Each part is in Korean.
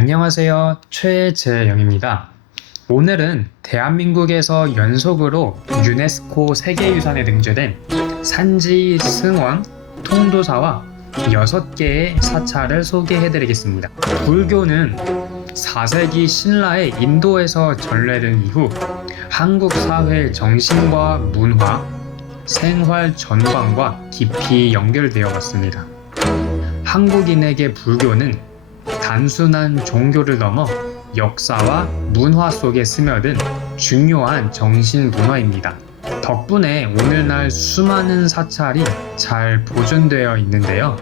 안녕하세요. 최재영입니다. 오늘은 대한민국에서 연속으로 유네스코 세계유산에 등재된 산지 승원 통도사와 6개의 사찰을 소개해 드리겠습니다. 불교는 4세기 신라의 인도에서 전래된 이후 한국 사회 정신과 문화, 생활 전반과 깊이 연결되어 왔습니다. 한국인에게 불교는 단순한 종교를 넘어 역사와 문화 속에 스며든 중요한 정신 문화입니다. 덕분에 오늘날 수많은 사찰이 잘 보존되어 있는데요.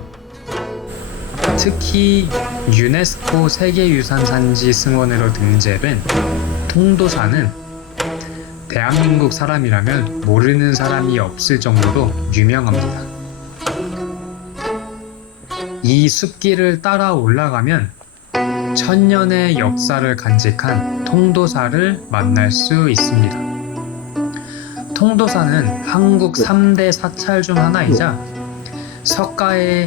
특히 유네스코 세계유산 산지 승원으로 등재된 통도사는 대한민국 사람이라면 모르는 사람이 없을 정도로 유명합니다. 이 숲길을 따라 올라가면 천년의 역사를 간직한 통도사를 만날 수 있습니다. 통도사는 한국 3대 사찰 중 하나이자 석가의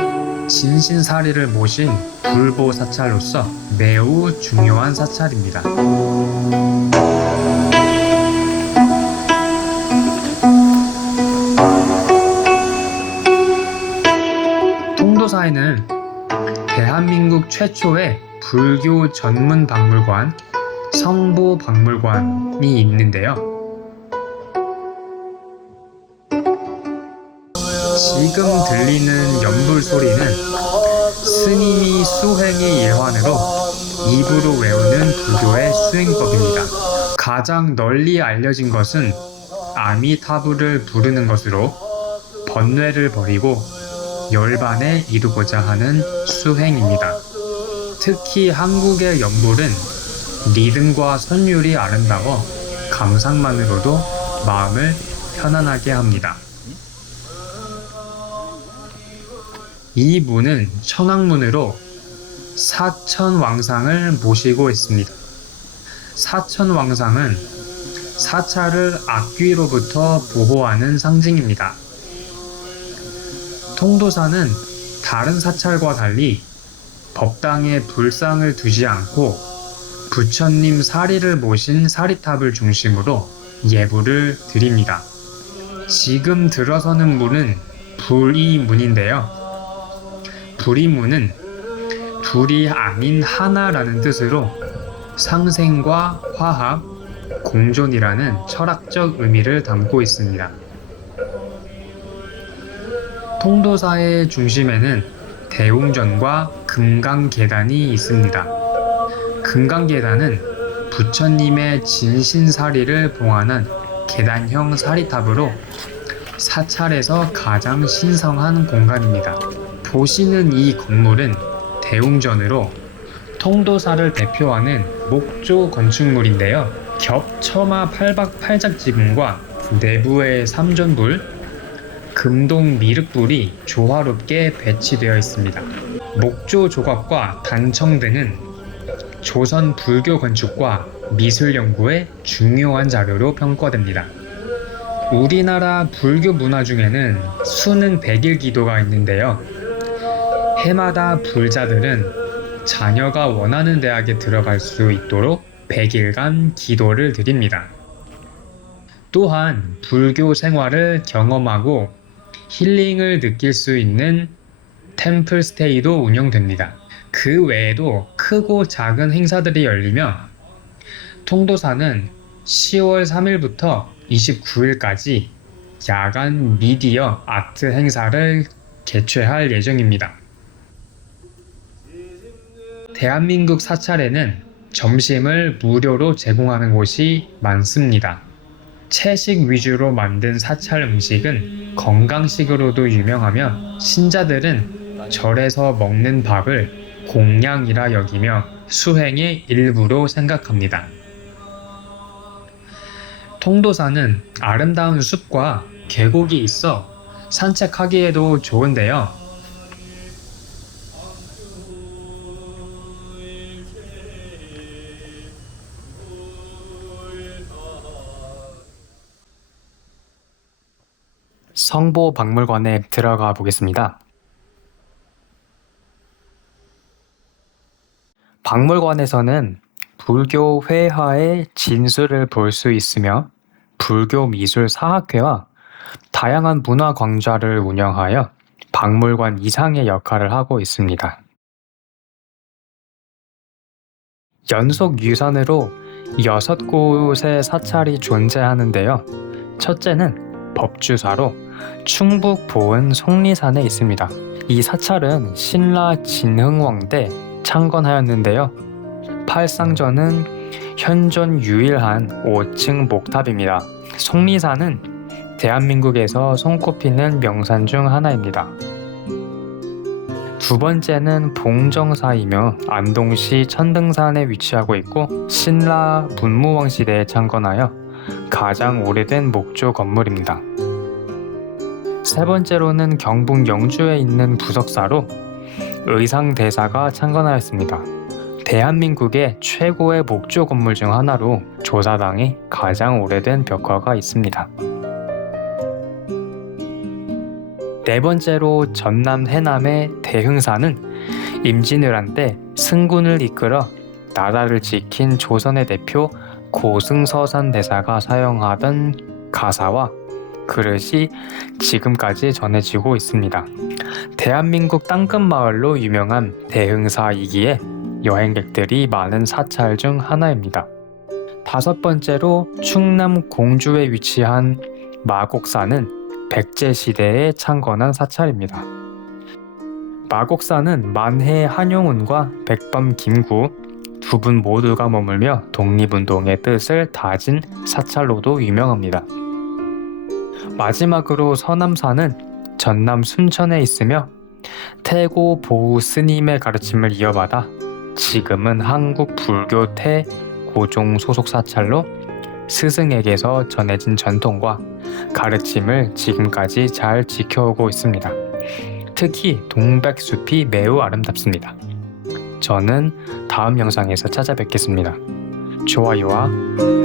진신사리를 모신 불보 사찰로서 매우 중요한 사찰입니다. 통도사에는 대한민국 최초의 불교 전문 박물관 성보 박물관이 있는데요. 지금 들리는 연불 소리는 스님이 수행의 일환으로 입으로 외우는 불교의 수행법입니다. 가장 널리 알려진 것은 아미타불을 부르는 것으로 번뇌를 버리고 열반에 이루고자 하는 수행입니다. 특히 한국의 연불은 리듬과 선율이 아름다워 감상만으로도 마음을 편안하게 합니다. 이 문은 천왕문으로 사천 왕상을 모시고 있습니다. 사천 왕상은 사찰을 악귀로부터 보호하는 상징입니다. 통도사는 다른 사찰과 달리 법당에 불상을 두지 않고 부처님 사리를 모신 사리탑을 중심으로 예불을 드립니다. 지금 들어서는 문은 불이 문인데요. 불이 문은 둘이 아닌 하나라는 뜻으로 상생과 화합, 공존이라는 철학적 의미를 담고 있습니다. 통도사의 중심에는 대웅전과 금강계단이 있습니다. 금강계단은 부처님의 진신사리를 봉안한 계단형 사리탑으로 사찰에서 가장 신성한 공간입니다. 보시는 이 건물은 대웅전으로 통도사를 대표하는 목조 건축물인데요. 겹처마 팔박 팔작 지붕과 내부의 삼전불, 금동 미륵불이 조화롭게 배치되어 있습니다. 목조 조각과 단청 등은 조선 불교 건축과 미술 연구의 중요한 자료로 평가됩니다. 우리나라 불교 문화 중에는 수능 백일 기도가 있는데요. 해마다 불자들은 자녀가 원하는 대학에 들어갈 수 있도록 100일간 기도를 드립니다. 또한 불교 생활을 경험하고 힐링을 느낄 수 있는 템플 스테이도 운영됩니다. 그 외에도 크고 작은 행사들이 열리며 통도사는 10월 3일부터 29일까지 야간 미디어 아트 행사를 개최할 예정입니다. 대한민국 사찰에는 점심을 무료로 제공하는 곳이 많습니다. 채식 위주로 만든 사찰 음식은 건강식으로도 유명하며 신자들은 절에서 먹는 밥을 공양이라 여기며 수행의 일부로 생각합니다. 통도사는 아름다운 숲과 계곡이 있어 산책하기에도 좋은데요. 성보 박물관에 들어가 보겠습니다. 박물관에서는 불교 회화의 진수를 볼 수 있으며 불교 미술 사학회와 다양한 문화 광좌를 운영하여 박물관 이상의 역할을 하고 있습니다. 연속 유산으로 여섯 곳의 사찰이 존재하는데요. 첫째는 법주사로 충북 보은 속리산에 있습니다. 이 사찰은 신라 진흥왕 때 창건하였는데요. 팔상전은 현존 유일한 5층 목탑입니다. 속리산은 대한민국에서 손꼽히는 명산 중 하나입니다. 두 번째는 봉정사이며 안동시 천등산에 위치하고 있고 신라 문무왕 시대에 창건하여 가장 오래된 목조 건물입니다. 세 번째로는 경북 영주에 있는 부석사로 의상 대사가 창건하였습니다. 대한민국의 최고의 목조 건물 중 하나로 조사당이 가장 오래된 벽화가 있습니다. 네 번째로 전남 해남의 대흥사는 임진왜란 때 승군을 이끌어 나라를 지킨 조선의 대표 고승서산 대사가 사용하던 가사와 그릇이 지금까지 전해지고 있습니다. 대한민국 땅끝마을로 유명한 대흥사이기에 여행객들이 많은 사찰 중 하나입니다. 다섯 번째로 충남 공주에 위치한 마곡사는 백제 시대에 창건한 사찰입니다. 마곡사는 만해 한용운과 백범 김구 두 분 모두가 머물며 독립운동의 뜻을 다진 사찰로도 유명합니다. 마지막으로 서남사는 전남 순천에 있으며 태고 보우 스님의 가르침을 이어받아 지금은 한국 불교 태 고종 소속 사찰로 스승에게서 전해진 전통과 가르침을 지금까지 잘 지켜오고 있습니다. 특히 동백숲이 매우 아름답습니다. 저는 다음 영상에서 찾아뵙겠습니다. 좋아요와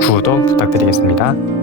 구독 부탁드리겠습니다.